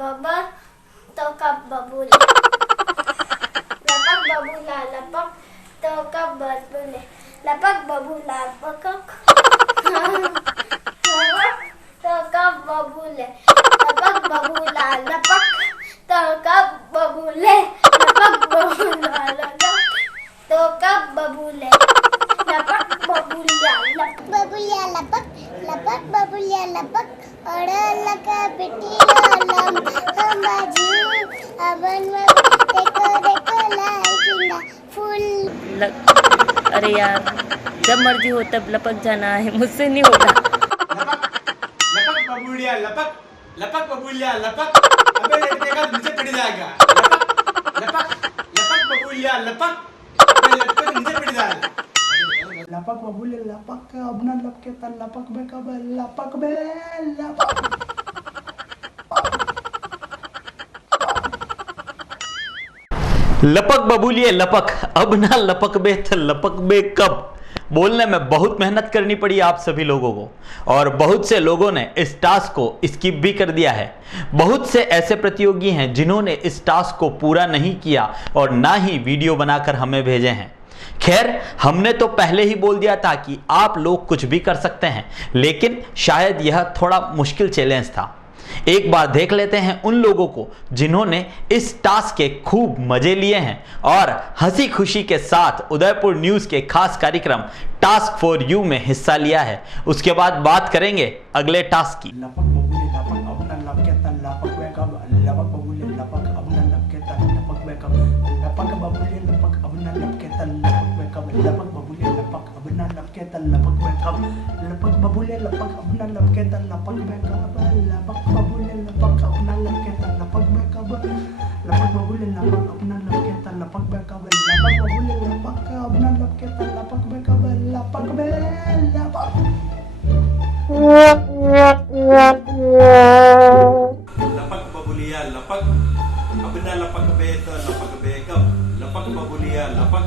बबर तो कब बबूले लपक बबूला लपक तो कब बबूले लपक बबूला लपक तो कब बबूले लपक बबूला लपक तो कब बबूले लपक बबूला लपक तो कब बबूले लपक बबूलिया लपक बबूलिया लपक लपक बबूलिया लपक और लका बेटी लम हम बाजू अबन में देखो देखो लाइटिंगा फुल अरे यार, जब मर्जी हो तब लपक जाना है, मुझसे नहीं होगा। लपक बबूलिया लपक लपक बबूलिया लपक अबे लटकेगा नीचे पड़ जाएगा लपक लपक बबूलिया लपक अबे लटकेगा नीचे पड़ जाएगा लपक बबूलिया लपक अब ना लपके ता लपक बे कब लपक बे लपक लपक बबूलिए लपक अब ना लपक बे तो लपक बे कब। बोलने में बहुत मेहनत करनी पड़ी आप सभी लोगों को और बहुत से लोगों ने इस टास्क को स्किप भी कर दिया है। बहुत से ऐसे प्रतियोगी हैं जिन्होंने इस टास्क को पूरा नहीं किया और ना ही वीडियो बनाकर हमें भेजे हैं। खैर, हमने तो पहले ही बोल दिया था कि आप लोग कुछ भी कर सकते हैं, लेकिन शायद यह थोड़ा मुश्किल चैलेंज था। एक बार देख लेते हैं उन लोगों को जिन्होंने इस टास्क के खूब मजे लिए हैं और हंसी खुशी के साथ उदयपुर न्यूज के खास कार्यक्रम टास्क फॉर यू में हिस्सा लिया है। उसके बाद बात करेंगे अगले टास्क की। लपक बबूले लपक अब ना लपके ता लपक बे कब लपक बबूले लपक अब ना लपके ता लपक बे कब लपक बबूले लपक अब ना लपके ता लपक बे कब लपक बबूले लपक अब ना लपके ता लपक बे कब लपक बबूले लपक अब ना लपके ता लपक बे कब लपक बबूले लपक अब ना लपके ता लपक बे कब लपक बबूले लपक अब ना लपके ता लपक बे कब लपक बबूले लपक अब ना लपके ता लपक बे कब लपक बे लपक लपक बबूलिया लपक अब ना लपक बे तो लपक बे कब लपक बबूलिया लपक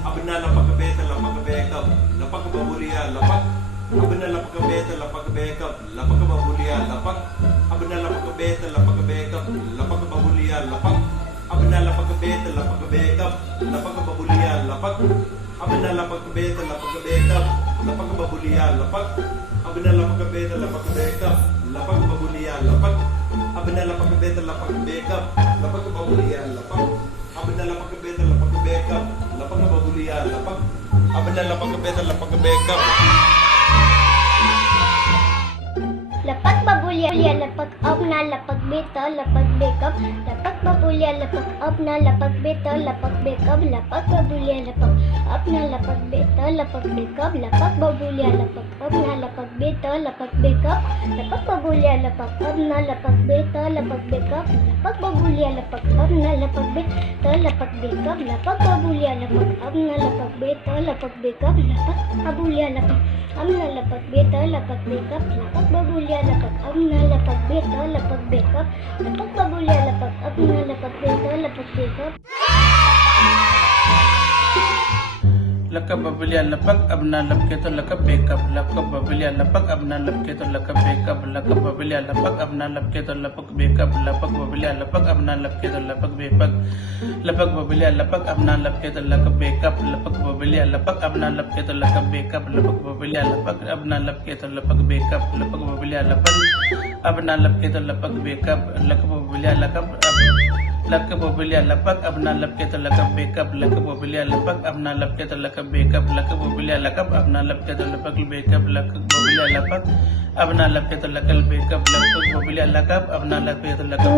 अब ना लपक बे तो लपक बे कब लपक बबूलिया लपक अब ना लपक बे तो लपक बे कब लपक बबूलिया लपक अब ना लपक बे तो लपक बे कब लपक बबूलिया लपक अब ना लपक बे तो लपक बे कब लपक बबूलिया लपक अब ना लपक बे तो लपक बे कब लपक बबूलिया लपक अब ना लपक बे तो लपक बे कब लपक बबूलिया लपक अब ना लपक बे तो लपक बे कब लपक बबूलिया लपक अब ना लपक बे तो लपक बे कब लपक बबूलिया लपक अब ना लपक बे तो लपक बे कब लपक बबूलिया लपक अब ना लपक बे तो लपक बे कब लपक बबूलिया लपक अब ना लपक बे तो लपक बे कब लपक बबूलिया लपक अब ना लपक बे तो लपक बे कब लपक बबूलिया लपक अब ना लपक बे तो लपक बे कब लपक बबूलिया लपक अब ना लपक बे तो लपक बे कब लपक बबूलिया लपक अब ना लपक बे तो लपक बे कब लपक बबूलिया लपक अब ना लपक बे तो लपक बे कब लपक बबूलिया लपक अब ना लपक बे तो लपक बे कब लपक बबूलिया लपक अब ना लपक बे तो लपक बे कब लपक बबूलिया लपक अब ना लपक बे तो लपक बे कब लकब बबलिया लपक अब ना लपके तो लकब बेकब लकब बबलिया लपक अब ना लपके तो लकब बेकब लकब बबलिया लपक अब ना लपके तो लपक बेकब लपक बबलिया लपक अब ना लपके तो लपक बेपक लपक बबलिया लपक अब ना लपके तो लकब बेकब लपक बबलिया लपक अब ना लपके तो लकब बेकब लपक बबलिया लपक अब ना लपके तो लपक बेकब लपक बबलिया लपक अब ना लपके तो लपक बेकब लकब बबलिया लकब लक बोबिलिया लपक अब ना लपके तो लकब बेकब लक बोबिलिया लपक अब ना लपके तो लकब बेकब लक बोबिलिया लकब अब ना लपके तो लपक बेकब लक बोबिलिया लपक अब ना लपके तो लकल बेकब लक बोबिलिया लकब अब ना लपके तो लकब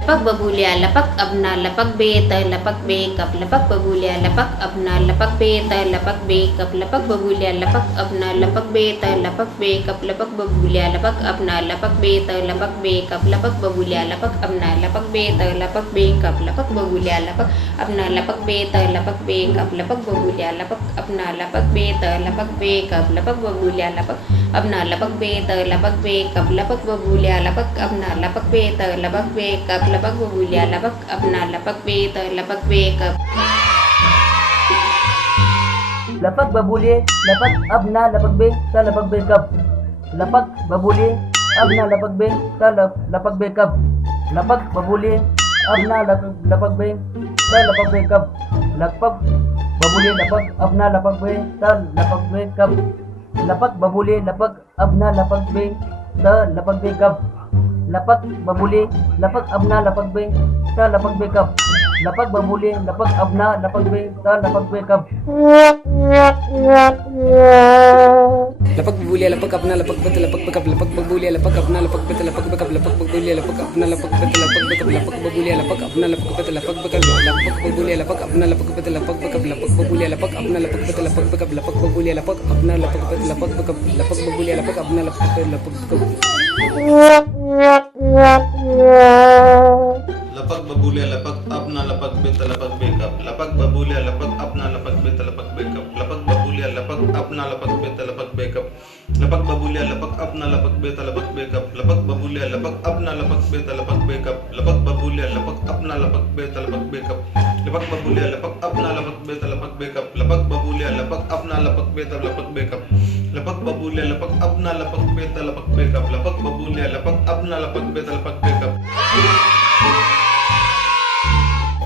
लपक बबूलिया लपक अब ना लपक बे त लपक बे कप लपक बबूलिया लपक अब ना लपक बे त लपक बे कप लपक बबूलिया लपक अब ना लपक बे त लपक बे कप लपक बबूलिया लपक अब ना लपक बे त लपक बे कप लपक बबूलिया लपक अब ना लपक बे त लपक बे कप लपक बबूलिया लपक अब ना लपक बे त लपक बे कप लपक बबूलिया लपक अब ना लपक बे त लपक बे कप लपक बबूलिया लपक अब ना लपक बे त लपक बे कप लपक बबूलिया लपक अब ना लपक बे त लपक बे कप लपक बबूलिया लपक अब ना लपक बे त लपक बे कप लपक बबूलिए लपक अब ना लपक बे त लपक बे कब लपक बबूलिए abna lapag be ta lapag be kab lapag babuli abna lapag be ta lapag be kab lapag babuli lapag abna lapag be ta lapag be kab lapag babuli lapag abna lapag be ta lapag be kab lapag babuli lapag abna lapag be ta lapag be kab lapag babuli lapag abna lapag be ta lapag be kab lapag babulia lapag apna lapag bet lapag bekap lapag babulia lapag apna lapag bet lapag bekap lapag babulia lapag apna lapag bet lapag bekap lapag babulia lapag apna lapag bet lapag bekap lapag babulia lapag apna lapag bet lapag bekap lapag babulia lapag apna lapag bet lapag bekap lapag babulia lapag apna lapag bet lapag bekap lapag babulia lapag apna lapag bet lapag bekap lapag babulia lapag apna lapag beta lapag bekap lapag babulia lapag apna lapag beta lapag bekap lapag babulia lapag apna lapag beta lapag bekap lapag babulia lapag apna lapag beta lapag bekap lapag babulia lapag apna lapag beta lapag bekap lapag babulia lapag apna lapag beta lapag bekap lapag babulia lapag apna lapag beta lapag bekap lapag babulia lapag apna lapag beta lapag bekap lapag babulia lapag apna lapag beta lapag bekap lapag babulia lapag apna lapag beta lapag bekap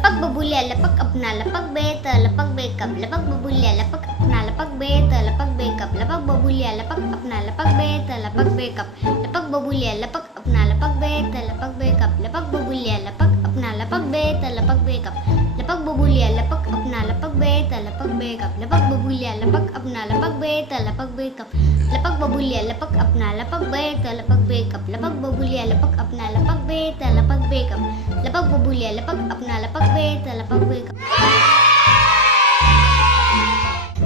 lapag babulia lapag apna lapag beta lapag bekap lapag babulia lapag apna lapag beta lapag bekap lapag babulia lapag apna lapag beta lapag bekap lapag babulia lapag apna lapag beta lapag bekap lapag babulia lapag apna lapag beta lapag bekap lapag babulia lapag apna lapag beta lapag bekap lapag babulia lapag apna lapag beta lapag bekap lapag babulia lapag apna lapag beta lapag bekap lapag babulia lapag apna lapag beta lapag bekap lapag babulia lapag apna lapag beta lapag bekap lapag babulia lapag apna lapag beta lapag bekap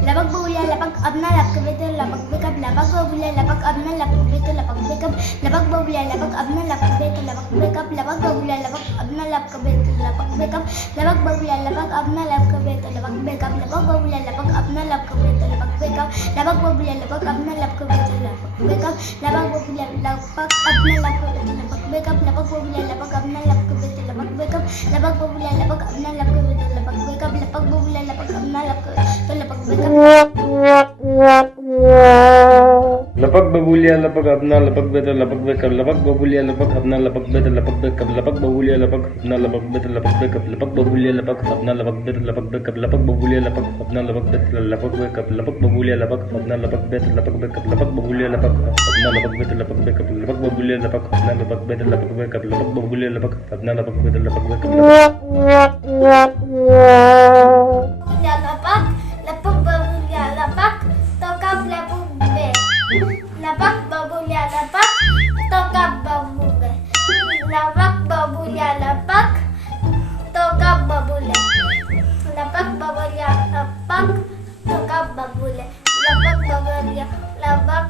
lapag babulia lapag apna lapag beta lapag bekap lapag babulia lapag apna lapag beta lapag bekap lapag babulia lapag apna lapag beta lapag bekap lapag babulia lapag apna lapag beta lapag bekap lapag babulia lapag apna lapag beta lapag bekap lapag babulia lapag apna lapag beta lapag bekap lapag babulia lapag apna lapag beta lapag bekap lapag babulia lapag apna lapag beta lapag bekap lapag babulia lapag apna lapag beta lapag bekap lapag babulia lapag apna lapag beta lapag bekap lapag babulia lapag apna lapag beta lapag bekap lapag babulia lapag apna lapag beta lapag bekap lapag babulia lapag apna lapag beta lapag bekap lapag babulia lapag apna lapag beta lapag bekap lapag babulia lapag apna lapag beta lapag bekap lapag babulia lapag apna lapag beta lapag bekap lapag babulia lapag apna lapag beta lapag bekap lapag babulia lapag apna lapag beta lapag bekap lapag babulia lapag apna lapag beta lapag bekap lapag lapag babulia lapag tokap lapag be lapag babulia lapag tokap babule lapag babulia lapag tokap babule lapag babulia lapag tokap babule lapag babulia lapag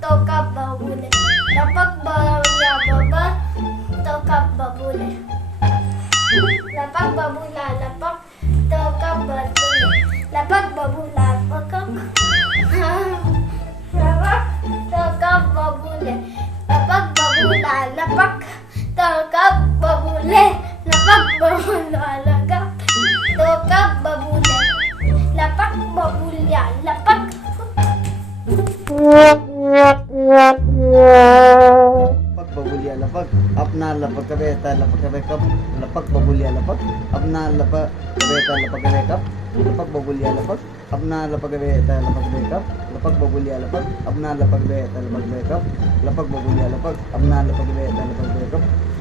tokap babule lapag babulia babal tokap babule lapag babula lapag tokap babule lapag babula lapag tokap babule lapag babula lapag tokap babule lapag babula lapag tokap babule lapag babulia lapag lapag babulia lapag apna lapag kabeta lapag kabekap lapag babulia lapag apna lapag kabeta lapag kabekap lapag babulia lapag apna lapag kabeta lapag kabekap lapag babulia lapag apna lapag kabeta lapag kabekap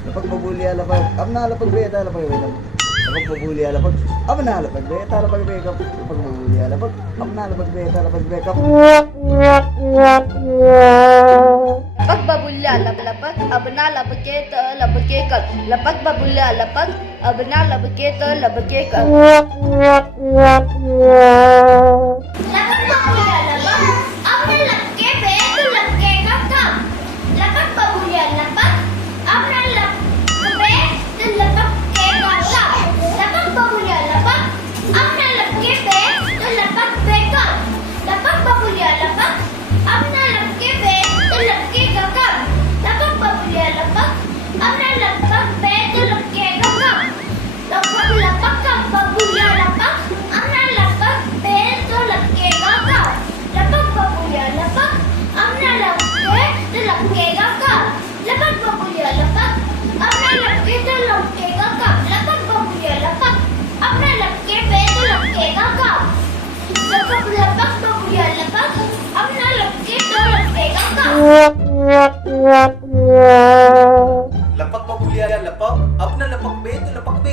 lapag babulia lapag apna lapag kabeta lapag kabekap lapag babulia lapag apna lapag kabeta lapag kabekap lapag babulia lapag apna lapag kabeta lapag kabekap lapag babulia lapag apna lapag kabeta lapag kabekap lapag babulia lapag abna lapagketa lapagkekal lapag babulia lapag abna lapagketa lapagkekal lapag babulia lapag apna lapke beto lapke kakam lapag babulia lapag apna lapke beto lapagke kakam lapag babulia lapag apna lapke beto lapag bekam lapag babulia lapag apna lapke beto lapke kakam lapag babulia lapag apna lapag beto lapke kakam lapag lapag babulia lapag apna lapag beto lapke kakam lapag babulia lapag apna lapke beto lapke kakam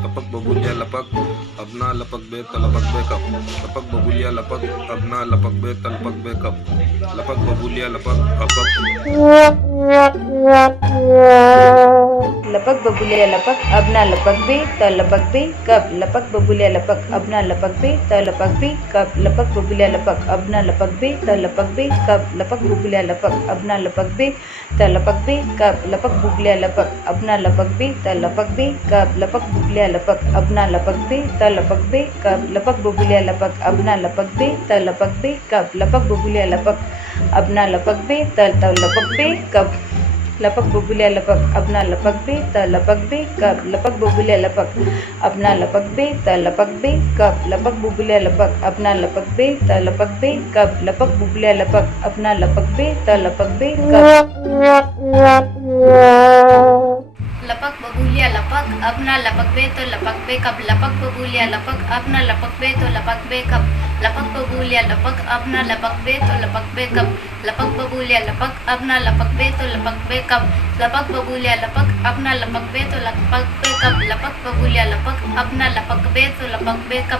lapak babulia lapak abna lapak beta lapak bekap lapak babulia lapak abna lapak beta lapak bekap lapak babulia lapak apak लपक बबुलिया लपक अपना लपक बे त लपक बे कब लपक बबुलिया लपक अपना लपक बे त लपक बे कब लपक बबुलिया लपक अपना लपक बे त लपक बे कब लपक बबुलिया लपक अपना लपक बे त लपक बे कब लपक बबुलिया लपक अपना लपक बे त लपक बे कब लपक बबुलिया लपक अपना लपक बे त लपक बे कब लपक बबुलिया लपक अपना लपक बे त लपक बे कब लपक बबुलिया लपक अपना लपक बे त लपक बे कब लपक बबुलिया लपक अपना लपक बे त लपक बे कब लपक बबुलिया लपक अपना लपक बे त लपक बे कब लपक बबुलिया लपक अपना लपक बे त लपक बे कब लपक बबुलिया लपक अपना लपक बे त लपक बे कब लपक बबूलिया लपक अपना लपक बे तो लपक बे कब लपक बबूलिया लपक अपना लपक बे तो लपक बे कब लपक बबूलिया लपक अपना लपक बे तो लपक बे कब लपक बबूलिया लपक अपना लपक बे तो लपक बे कब लपक बबूलिया लपक अपना लपक बे तो लपक बे कब लपक बबूलिया लपक अपना लपक बे तो लपक बे कब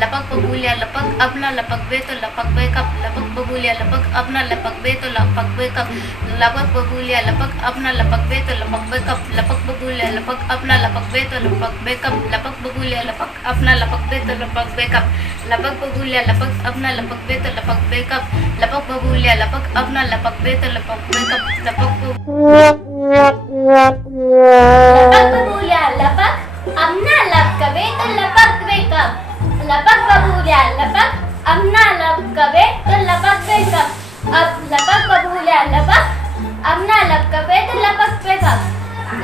लपक बबूलिया लपक अपना लपक बे तो लपक बे कब लपक बबूलिया लपक अपना लपक बे तो लपक बे कब लपक बबूलिया लपक अपना लपक बे तो लपक बे कब लपक बबूलिया लपक अपना लपक बे तो लपक बे कब लपक बबूलिया लपक अपना लपक बे तो लपक बे कब लपक बबूलिया लपक अपना लपक बे तो लपक बे कब लपक बबूलिया लपक अपना लपक बे तो लपक बे कब लपक बबूलिया लपक अपना लपक बे तो लपक बे कब लपक बबूलिया लपक अपना लपक बे तो लपक बे कब अब लपक बबूलिया लपक अपना लपक बे तो लपक बे कब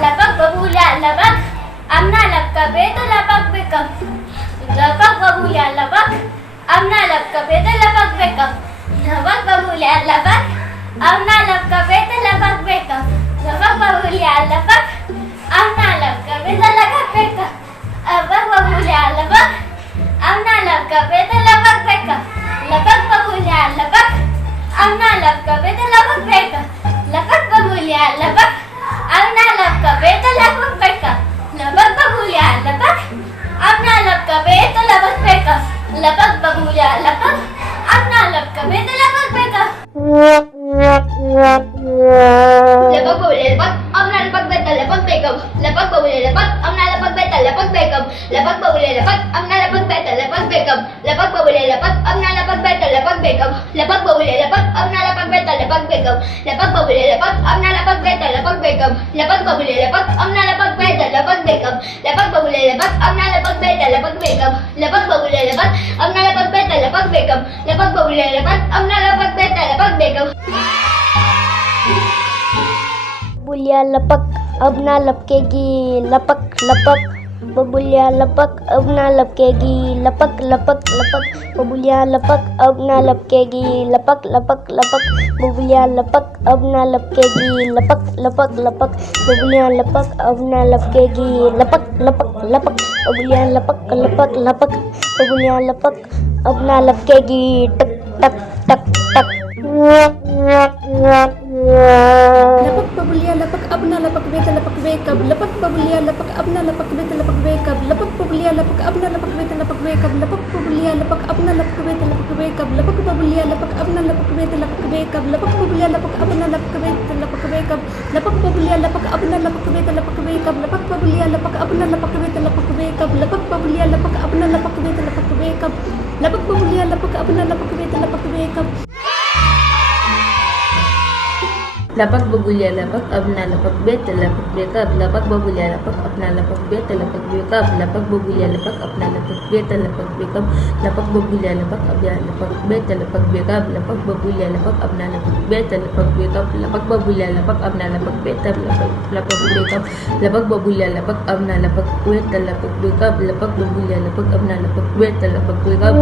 लपक बबूलिया लपक अपना लपक बे तो लपक बे कब लपक बबूलिया लपक अपना लपक बे तो लपक बे कब लपक बबूलिया लपक अपना लपक बे तो लपक बे कब लपक बबूलिया लपक अपना लपक बे तो लपक बे कब लपक बबूलिया लपक अपना लपक बे तो लपक बे कब लपक बबूलिया लपक अपना लपक बे तो लपक बे कब लपक बबूलिया लपक अपना लपक बे तो लपक बे कब लपक बबूलिया लपक अपना लपक बे तो लपक बे कब लपक बबूलिया लपक अपना लपक बे तो लपक बे कब लपक बबूलिया लपक अपना लपक बे तो लपक बे कब लपक बबूलिया लपक अपना लपक बे तो लपक बे कब लपक बबूलिया लपक अपना लपक बे तो लपक बे कब लपक बबूलिया लपक अपना लपक बे तो लपक बे कब लपक बबूलिया लपक अपना लपक बे तो लपक बे कब लपक बबूलिया लपक अपना लपक बे तो लपक बे कब लपक बबूलिया लपक अपना लपक बे तो लपक बे कब लपक बबूलिया लपक अपना लपक बे तो लपक बे कब लपक बबूलिया लपक अपना लपक बे तो लपक बे कब लपक बबूलिया लपक अपना लपक बे तो लपक बे कब बुलिया लपक अपना लपकेगी लपक लपक बबुलिया लपक अपना लपकेगी लपक लपक लपक बबुलिया लपक अपना लपकेगी लपक लपक लपक बबुलिया लपक अपना लपकेगी लपक लपक लपक बबुलिया लपक अपना लपकेगी लपक लपक लपक बबुलिया लपक लपक लपक बबुलिया लपक अपना लपकेगी टक टक टक टक लपक बबुलिया लपक अपना लपक बे तो लपक बे कब लपक बबुलिया लपक अपना लपक बे तो लपक बे कब लपक बबुलिया लपक अपना लपक बे तो लपक बे कब लपक बबुलिया लपक अपना लपक बे तो लपक बे कब लपक बबुलिया लपक अपना लपक बे तो लपक बे कब लपक बबुलिया लपक अपना लपक बे तो लपक बे कब लपक बबुलिया लपक अपना लपक बे तो लपक बे कब लपक बबुलिया लपक अपना लपक बे तो लपक बे कब लपक बबुलिया लपक अपना लपक बे तो लपक बे कब लपक बबुलिया लपक अपना लपक बे तो लपक बे कब लपक बबूलिया लपक अपना लपक बे तो लपक बे कब लपक बबूलिया लपक अपना लपक बे तो लपक बे कब लपक बबूलिया लपक अपना लपक बे तो लपक बे कब लपक बबूलिया लपक अपना लपक बे तो लपक बे कब लपक बबूलिया लपक अपना लपक बे तो लपक बे कब लपक बबूलिया लपक अपना लपक बे तो लपक बे कब लपक बबूलिया लपक अपना लपक बे तो लपक बे कब लपक बबूलिया लपक अपना लपक बे तो लपक बे कब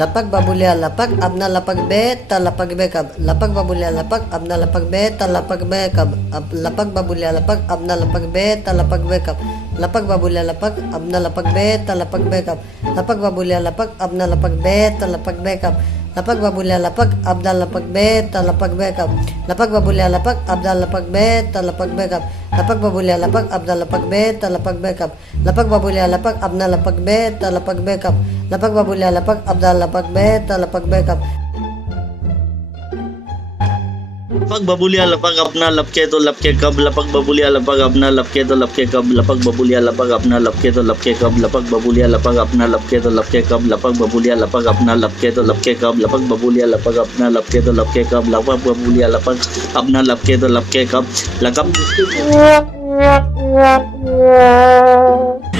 लपक बबुलिया लपक अपना लपक बे त लपक बे कब लपक बबुलिया लपक अपना लपक बे त लपक बे कब अब लपक बबुलिया लपक अपना लपक बे त लपक बे कब लपक बबुलिया लपक अपना लपक बे त लपक बे कब लपक बबुलिया लपक अपना लपक बे त लपक बे कब lapak babulia lapak abna lapak be ta lapak be kap lapak babulia lapak abna lapak be ta lapak be kap lapak babulia lapak abna lapak be ta lapak be kap lapak babulia lapak abna lapak be ta lapak be kap lapak babulia lapak abna lapak be ta lapak be kap लपक बबुलिया लपक अपना लपके तो लपके कब लपक बबुलिया लपक अपना लपके तो लपके कब लपक बबुलिया लपक अपना लपके तो लपके कब लपक बबुलिया लपक अपना लपके तो लपके कब लपक बबुलिया लपक अपना लपके तो लपके कब लपक बबुलिया लपक अपना लपके तो लपके कब लपक बबुलिया लपक अपना लपके तो लपके कब लपक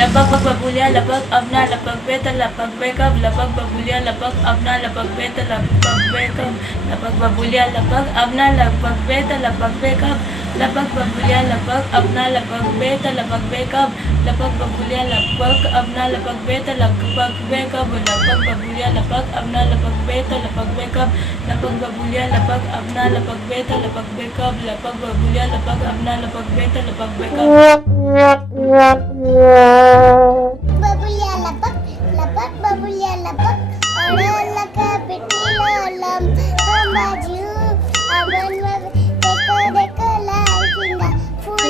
लपक बबुलिया लपक अपना लपक बे त लपक बे कब लपक बबुलिया लपक अपना लपक बे त लपक बे कब लपक बबुलिया लपक अपना लपक बे त लपक बे कब लपक बबुलिया लपक अपना लपक बे त लपक बे कब लपक बबुलिया लपक अपना लपक बे त लपक बे कब लपक बबुलिया लपक अपना लपक बे त लपक बे कब लपक बबुलिया लपक अपना लपक बे त लपक बे कब लपक बबुलिया लपक अपना लपक बे त लपक बे कब बबुलिया लपक लपक बबुलिया लपक अड़ा लका बेटी लालम बाजू अवन में देखो देखो लाइटिंग फूल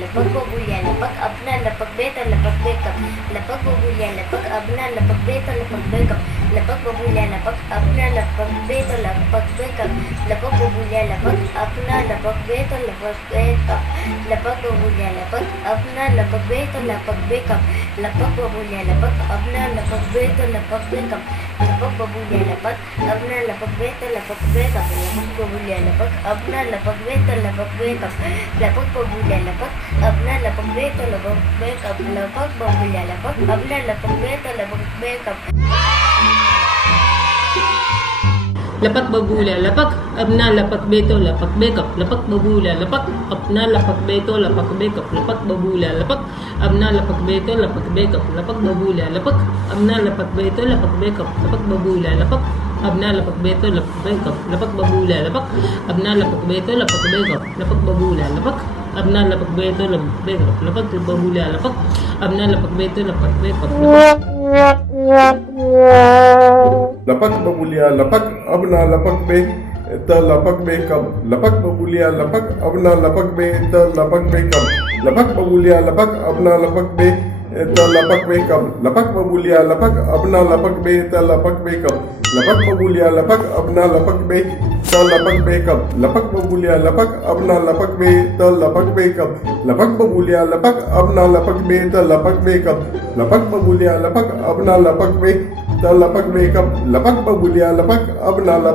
लपक बबुलिया लपक अपना लपक बे त लपक बे कब लपक बबुलिया लपक अपना लपक बे त लपक बे कब लपक बबुलिया लपक अपना लपक बे त लपक बे कब लपक बबुलिया लपक अपना लपक बे त लपक बे कब लपक बबुलिया लपक अपना लपक बे त लपक बे कब लपक बबुलिया लपक अपना लपक बे त लपक बे कब लपक बबुलिया लपक अपना लपक बे त लपक बे कब लपक बबुलिया लपक अपना लपक बे त लपक बे कब लपक बबुलिया लपक अपना लपक बे त लपक बे कब लपक बबुलिया लपक अपना लपक बे त लपक बे कब लपक बबूलिया लपक अपना लपक बे तो लपक बे कप लपक बबूलिया लपक अपना लपक बे तो लपक बे कप लपक बबूलिया लपक अपना लपक बे तो लपक बे कप लपक बबूलिया लपक अपना लपक बे तो लपक बे कप लपक बबूलिया लपक अपना लपक बे तो लपक बे कप लपक बबूलिया लपक अपना लपक बे तो लपक बे कप लपक बबूलिया लपक अपना लपक बे तो लपक बे कप लपक बबूलिया लपक अपना लपक बे तो लपक बे कप लपक बबुलिया लपक अपना लपक बे त लपक बे कब लपक बबुलिया लपक अपना लपक बे त लपक बे कब लपक बबुलिया लपक अपना लपक बे त लपक बे कब लपक बबुलिया लपक अपना लपक बे त लपक बे कब लपक बबुलिया लपक अपना लपक बे त लपक बे कब लपक बबुलिया लपक अपना लपक बे त लपक बे कब लपक बबुलिया लपक अपना लपक बे त लपक बे कब लपक बबुलिया लपक अपना लपक बे त लपक बे कब लपक बबुलिया लपक अपना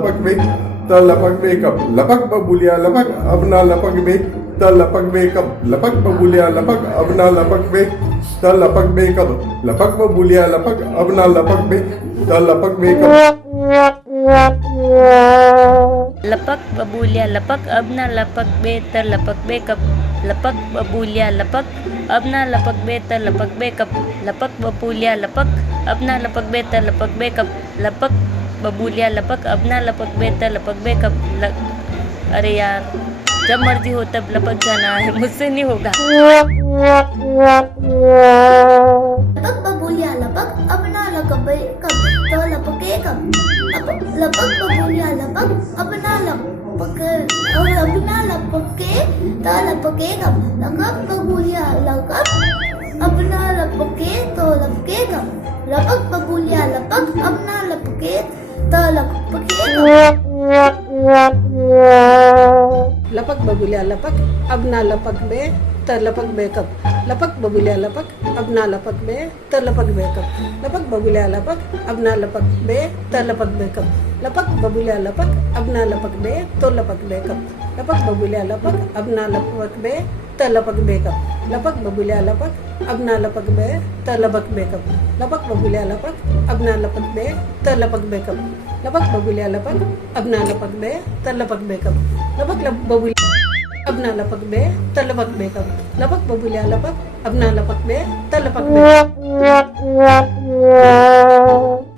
लपक बे त लपक बे कब लपक बबुलिया लपक अपना लपक बे त लपक बे कब लपक बबुलिया लपक अपना लपक बे त लपक बे कब लपक बबुलिया लपक अपना लपक बे त लपक बे कब लपक बबूलिया लपक अपना लपक बे त लपक बे कब लपक बबूलिया लपक अपना लपक बे त लपक बे कब लपक बबूलिया लपक अपना लपक बे त लपक बे कब लपक बबूलिया लपक अपना लपक बे त लपक बे कब अरे यार जब मर्जी हो तब लपक जाना है, मुझसे नहीं होगा। लपक बबूलिया लपक अपना लपक बे कब तो लपके कब लपक बबूलिया लपक अपना लपक और अपना लपके तो लपके कब लपक बबूलिया लपक अपना लपके तो लपके कब लपक बबूलिया लपक अपना लपके तो लपके कब लपक बबूलिया लपक अपना लपक बे त लपक बे कब लपक बबूलिया लपक अपना लपक बे त लपक बे कब लपक बबूलिया लपक अपना लपक बे त लपक बे कब लपक बबूलिया लपक अपना लपक बे तो लपक बे कब लपक बबूलिया लपक अपना लपक बे त लपक बे कब लपक बबूलिया लपक अपना लपक बे त लपक बे कब लपक बबूलिया लपक अपना लपक बे त लपक बे कब लपक बबूलिया लपक अपना लपक बे त लपक बे कब लपक बबूलिया अपना लपक बे त लपक बे कब लपक बबूलिया लपक अपना लपक बे त लपक बे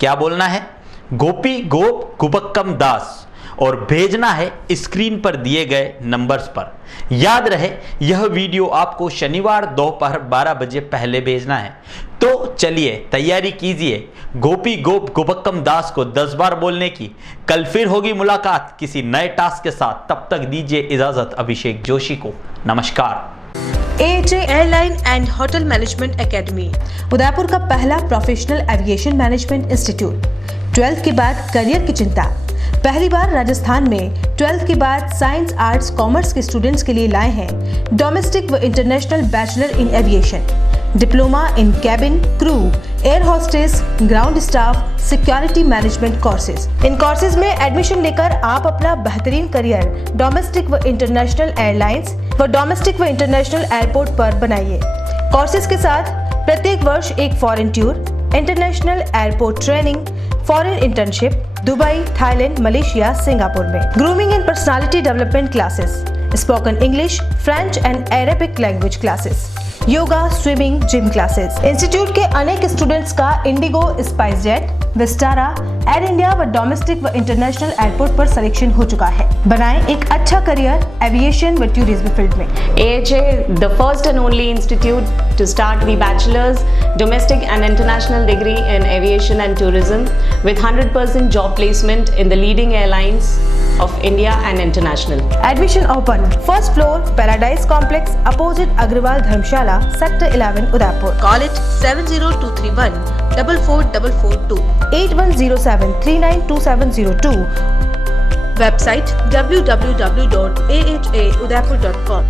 क्या बोलना है? गोपी गोप गुबक्कम दास, और भेजना है स्क्रीन पर दिए गए नंबर्स पर। याद रहे, यह वीडियो आपको शनिवार दोपहर 12 बजे पहले भेजना है। तो चलिए तैयारी कीजिए गोपी गोप गुबक्कम दास को 10 बार बोलने की। कल फिर होगी मुलाकात किसी नए टास्क के साथ। तब तक दीजिए इजाजत अभिषेक जोशी को। नमस्कार। AHA airline and hotel management academy, Udaipur का पहला professional aviation management institute. 12th के बाद करियर की चिंता, पहली बार राजस्थान में 12th के बाद साइंस, आर्ट्स, कॉमर्स के स्टूडेंट्स के लिए लाए हैं डोमेस्टिक व international bachelor in aviation, diploma in cabin crew, air hostess, ground staff, security management courses. इन कोर्सेज में एडमिशन लेकर आप अपना बेहतरीन करियर डोमेस्टिक व इंटरनेशनल एयरलाइंस व डोमेस्टिक व इंटरनेशनल एयरपोर्ट पर बनाइए। कोर्सेज के साथ प्रत्येक वर्ष एक foreign tour, international airport training, foreign internship Dubai, Thailand, Malaysia, Singapore में। Grooming and personality development classes, spoken English, French and Arabic language classes, yoga, swimming, gym classes. Institute के अनेक स्टूडेंट्स का इंडिगो, स्पाइस जेट, विस्टारा, एयर इंडिया व डोमेस्टिक व इंटरनेशनल एयरपोर्ट पर selection हो चुका है। बनाएं एक अच्छा करियर एविएशन व टूरिज्म फील्ड में। AHA, the first and only institute to start the bachelor's, domestic and international degree in aviation and tourism with 100% job placement in the leading airlines of India and international. Admission open. First floor, Paradise Complex, opposite Agrawal Dharmshala, Sector 11, Udaipur. Call it 70231 44442 8107 392702. Website www.ahaudaipur.com.